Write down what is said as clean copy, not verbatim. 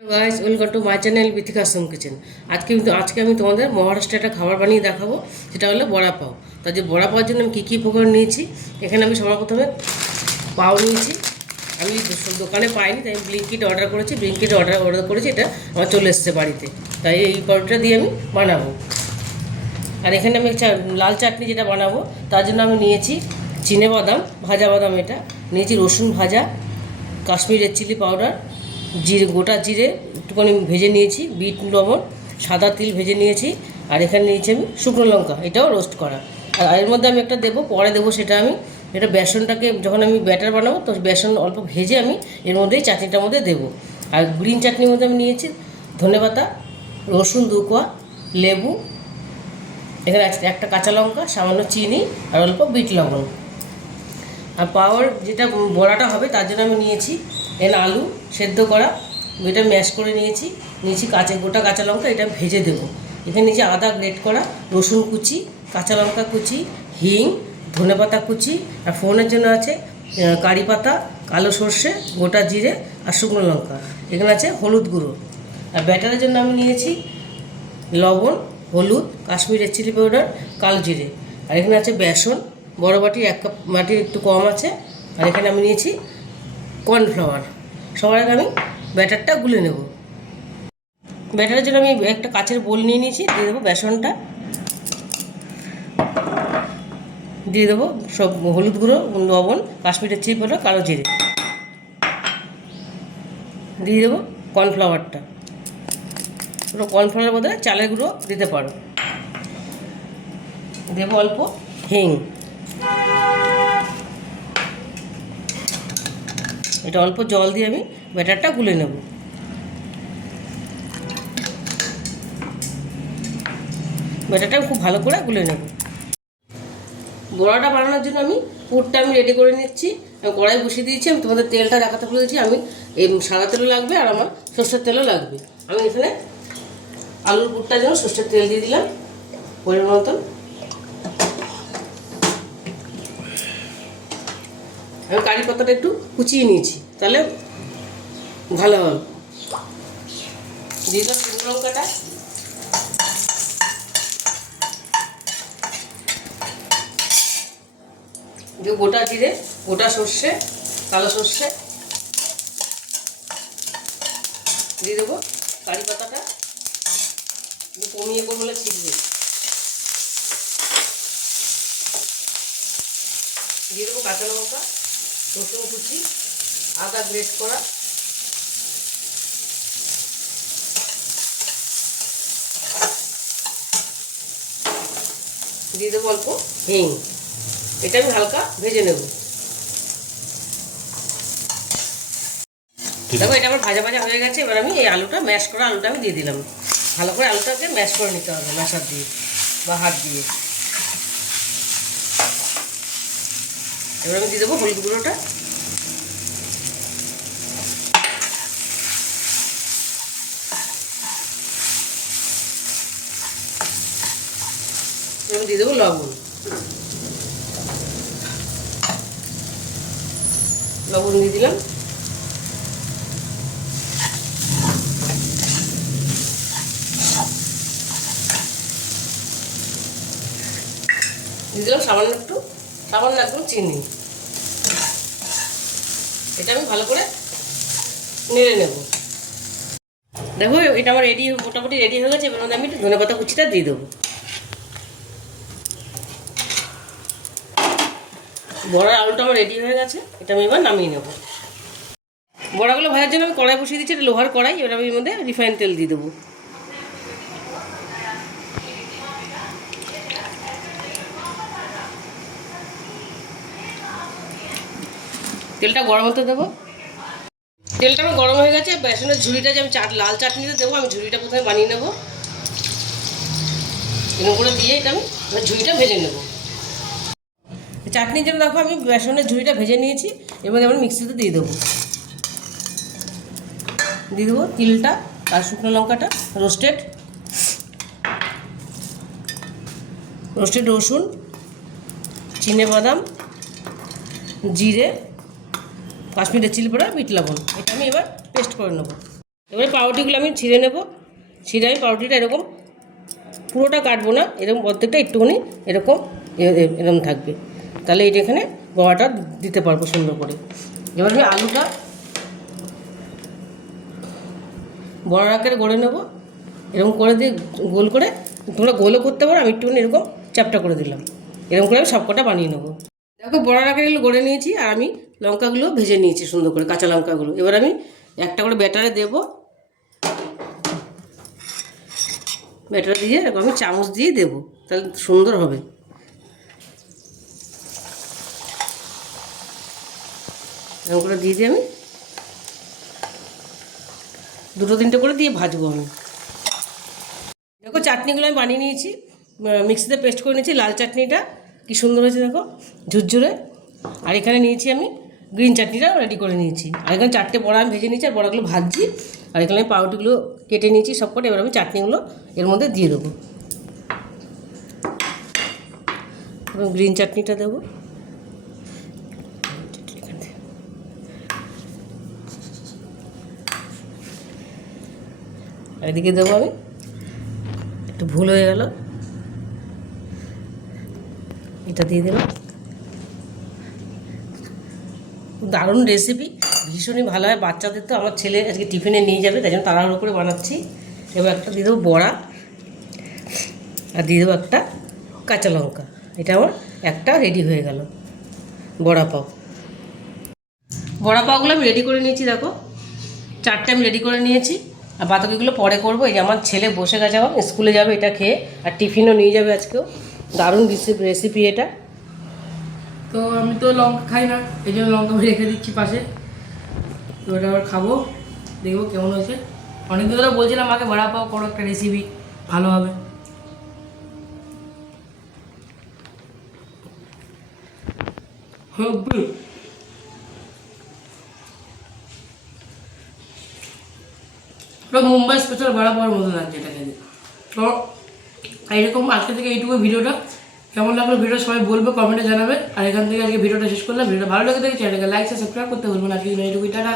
Guys, welcome to my channel Bithika Assam kitchen. আজকে আমি তোমাদের মহারাষ্ট্রে একটা খাবার বানিয়ে দেখাবো, সেটা হলো বড়া পাও। তার যে বড়া পাওয়ার জন্য আমি কী কী উপকরণ নিয়েছি, এখানে আমি সবার প্রথমে পাও নিয়েছি। আমি দোকানে পাইনি, তাই আমি ব্লিঙ্কিট অর্ডার করেছি। ব্লিঙ্কিটে অর্ডার করেছি, এটা আমার চলে এসেছে বাড়িতে, তাই এই পাউডারটা দিয়ে আমি বানাবো। আর এখানে আমি লাল চাটনি যেটা বানাবো, তার জন্য আমি নিয়েছি চিনেবাদাম, ভাজা বাদাম, এটা নিয়েছি রসুন ভাজা, কাশ্মীরি রেড চিলি পাউডার, গোটা জিরে একটুখানি ভেজে নিয়েছি, বিট লবণ, সাদা তিল ভেজে নিয়েছি। আর এখানে নিয়েছি আমি শুকনো লঙ্কা, এটাও রোস্ট করা। আর এর মধ্যে আমি একটা দেবো, পরে দেবো, সেটা আমি এটা বেসনটাকে যখন আমি ব্যাটার বানাবো, তো বেসন অল্প ভেজে আমি এর মধ্যেই চাটনিটার মধ্যে দেবো। আর গ্রিন চাটনির মধ্যে আমি নিয়েছি ধনেপাতা, রসুন 2 কোয়া, লেবু, এখানে একটা কাঁচা লঙ্কা, সামান্য চিনি আর অল্প বিট লবণ। আর পাওয়ার যেটা বড়াটা হবে, তার জন্য আমি নিয়েছি আলু সেদ্ধ করা, এটা ম্যাশ করে নিয়েছি গোটা কাঁচা লঙ্কা, এটা ভেজে দেবো। এখানে নিয়েছি আদা গ্রেট করা, রসুন কুচি, কাঁচা লঙ্কা কুচি, হিং, ধনেপাতা কুচি, আর ফোড়নের জন্য আছে কারি পাতা, কালো সর্ষে, গোটা জিরে আর শুকনো লঙ্কা। এখানে আছে হলুদ গুঁড়ো। আর ব্যাটারের জন্য আমি নিয়েছি লবণ, হলুদ, কাশ্মীরি রেড চিলি পাউডার, কালো জিরে। আর এখানে আছে বেসন, বড় বাটির 1 কাপ, বাটির একটু কম আছে। আর এখানে আমি নিয়েছি কর্নফ্লাওয়ার। সবার আগে আমি ব্যাটারটা গুলে নেব। ব্যাটারের জন্য আমি একটা কাচের বোল নিয়ে নিয়েছি, দিয়ে দেবো বেসনটা, দিয়ে দেবো সব হলুদ গুঁড়ো, লবণ, কাশ্মীরের চিলি পাউডার, কালো জিরে, দিয়ে দেবো কর্নফ্লাওয়ারটা। পুরো কর্নফ্লাওয়ারের মধ্যে চালের গুঁড়ো দিতে পারো, দেবো অল্প হিং। এটা অল্প জল দিয়ে আমি ব্যাটারটা গুলে নেব। ব্যাটারটা খুব ভালো করে গুলে নেব। বড়াটা বানানোর জন্য পুরটা আমি রেডি করে নিচ্ছি। আমি কড়াই বসিয়ে দিয়েছি। আমি তোমাদের তেলটা দেখাতে ভুলে দিয়েছি। আমি এই সাদা তেলও লাগবে আর আমার সর্ষের তেলও লাগবে। আমি এখানে আলুর পুরটার জন্য সর্ষের তেল দিয়ে দিলাম পরিমাণ মতন। আমি কারি পাতাটা একটু কুচিয়ে নিয়েছি, তাহলে ভালো হবে। দিয়ে দিলাম শুকনো লঙ্কাটা, দিয়ে গোটা জিরে, গোটা সর্ষে, কালো সর্ষে, দিয়ে দেবো কারি পাতাটা, কমিয়ে কমলে ছিটবে, দিয়ে দেবো কাঁচা লঙ্কা, রসুন কুচি, আদা গ্রেট করা, দিয়ে দেবো অল্প হিং। এটা আমি হালকা ভেজে নেব। দেখো, এটা আমার ভাজা ভাজা হয়ে গেছে। এবার আমি এই আলুটা, ম্যাশ করা আলুটা আমি দিয়ে দিলাম। ভালো করে আলুটাকে ম্যাশ করে নিতে হবে ম্যাশার দিয়ে বা হাত দিয়ে। এবার আমি দিয়ে দেবো হলুদ গুঁড়োটা, এবার দিয়ে দেবো লবণ, লবণ দিয়ে দিলাম। দিয়ে দিলাম সামান্য একদম চিনি। এটা আমি ভালো করে নেড়ে নেব। দেখো, এটা আমার মোটামুটি রেডি হয়ে গেছে। এবার মধ্যে আমি একটু ধনেপাতা কুচিটা দিয়ে দেবো। বড়ার আলুটা আমার রেডি হয়ে গেছে। এটা আমি এবার নামিয়ে নেব। বড়াগুলো ভাজার জন্য আমি কড়াই বসিয়ে দিচ্ছি, এটা লোহার কড়াই। এবার আমি এর মধ্যে রিফাইন তেল দিয়ে দেবো। তেলটা গরম হতে দেবো। তেলটা আমার গরম হয়ে গেছে। বেসনের ঝুড়িটা যে আমি লাল চাটনিতে দেবো, আমি ঝুড়িটা প্রথমে বানিয়ে নেবো। এরকম করে দিয়ে এটা আমি ঝুড়িটা ভেজে নেব। চাটনির জন্য দেখো, আমি বেসনের ঝুড়িটা ভেজে নিয়েছি। এবার আমি মিক্সিতে দিয়ে দেবো। দিয়ে দেবো তিলটা আর শুকনো লঙ্কাটা, রোস্টেড রসুন, চিনেবাদাম, জিরে, কাশ্মীরি চিলি পাউডার, বিট লবণ। এটা আমি এবার পেস্ট করে নেব। এবারে পাউরুটিগুলো আমি ছিঁড়ে নেব। ছিঁড়ে আমি পাউরুটিটা এরকম পুরোটা কাটবো না, এরকম অর্ধেকটা একটুখানি এরকম এরকম থাকবে, তাহলে এটা এখানে বড়াটা দিতে পারবো সুন্দর করে। এবার আমি আলুটা বড় আকারে গড়ে নেবো, এরকম করে দিয়ে গোল করে, তোমরা গোলও করতে পারো, আমি একটুখানি এরকম চ্যাপটা করে দিলাম। এরকম করে আমি সবকটা বানিয়ে নেবো। দেখো বড় আকারে এগুলো গড়ে নিয়েছি, আর আমি লঙ্কাগুলো ভেজে নিয়েছি সুন্দর করে, কাঁচা লঙ্কাগুলো। এবার আমি একটা করে ব্যাটারে দেবো, ব্যাটার দিয়ে এরকম আমি চামচ দিয়ে দেবো, তাহলে সুন্দর হবে। এরকম করে দিয়ে আমি 2-3টে করে দিয়ে ভাজবো আমি। দেখো চাটনিগুলো আমি বানিয়ে নিয়েছি, মিক্সিতে পেস্ট করে নিয়েছি। লাল চাটনিটা কি সুন্দর হয়েছে দেখো, ঝুরঝুরে। আর এখানে নিয়েছি আমি গ্রিন চাটনিটা রেডি করে নিয়েছি। আর এখানে 4টে বড়া আমি ভেজে নিয়েছি, আর বড়াগুলো ভাজছি। আর এখানে আমি পাউরুটিগুলো কেটে নিয়েছি সবকটা। এবার আমি চাটনিগুলো এর মধ্যে দিয়ে দেবো। এবং গ্রিন চাটনিটা দেবো, আর এদিকে দেবো আমি, একটু ভুল হয়ে গেল, এটা দিয়ে দিলাম। দারুণ রেসিপি, ভীষণই ভালো হয় বাচ্চাদের। তো আমার ছেলে আজকে টিফিনে নিয়ে যাবে, তাই জন্য তাড়াহুড়ো করে বানাচ্ছি। এবার একটা দিয়ে দেবো বড়া, আর দিয়ে দেবো একটা কাঁচা লঙ্কা। এটা আমার একটা রেডি হয়ে গেল বড়া পাও। বড়া পাওগুলো আমি রেডি করে নিয়েছি, দেখো 4টে আমি রেডি করে নিয়েছি। আর বাদবাকিগুলো পরে করবো। এই যে আমার ছেলে বসে গেছে, এখন স্কুলে যাবে এটা খেয়ে, আর টিফিনও নিয়ে যাবে আজকেও। দারুণ রেসিপি এটা। তো আমি তো লঙ্কা খাই না, এই জন্য লঙ্কা আমি রেখে দিচ্ছি পাশে। তো এটা আবার খাবো, দেখবো কেমন হয়েছে। অনেকদিন ধরে বলছিলাম আমাকে বড়া পাও করো, একটা রেসিপি ভালো হবে। মুম্বাই স্পেশাল বড়া পাওয়ার মতো লাগছে এটা খেতে। তো এইরকম আজকে থেকে এইটুকু ভিডিওটা। কেমন লাগলো ভিডিও সবাই বলবে, কমেন্টে জানাবে। আর এখান থেকে আজকে ভিডিওটা শেষ করলাম। ভিডিওটা ভালো লেগে থাকে চ্যানেলকে লাইক সাবস্ক্রাইব করতে ভুলবেন না। আজকে এইটুকুই, টাটা।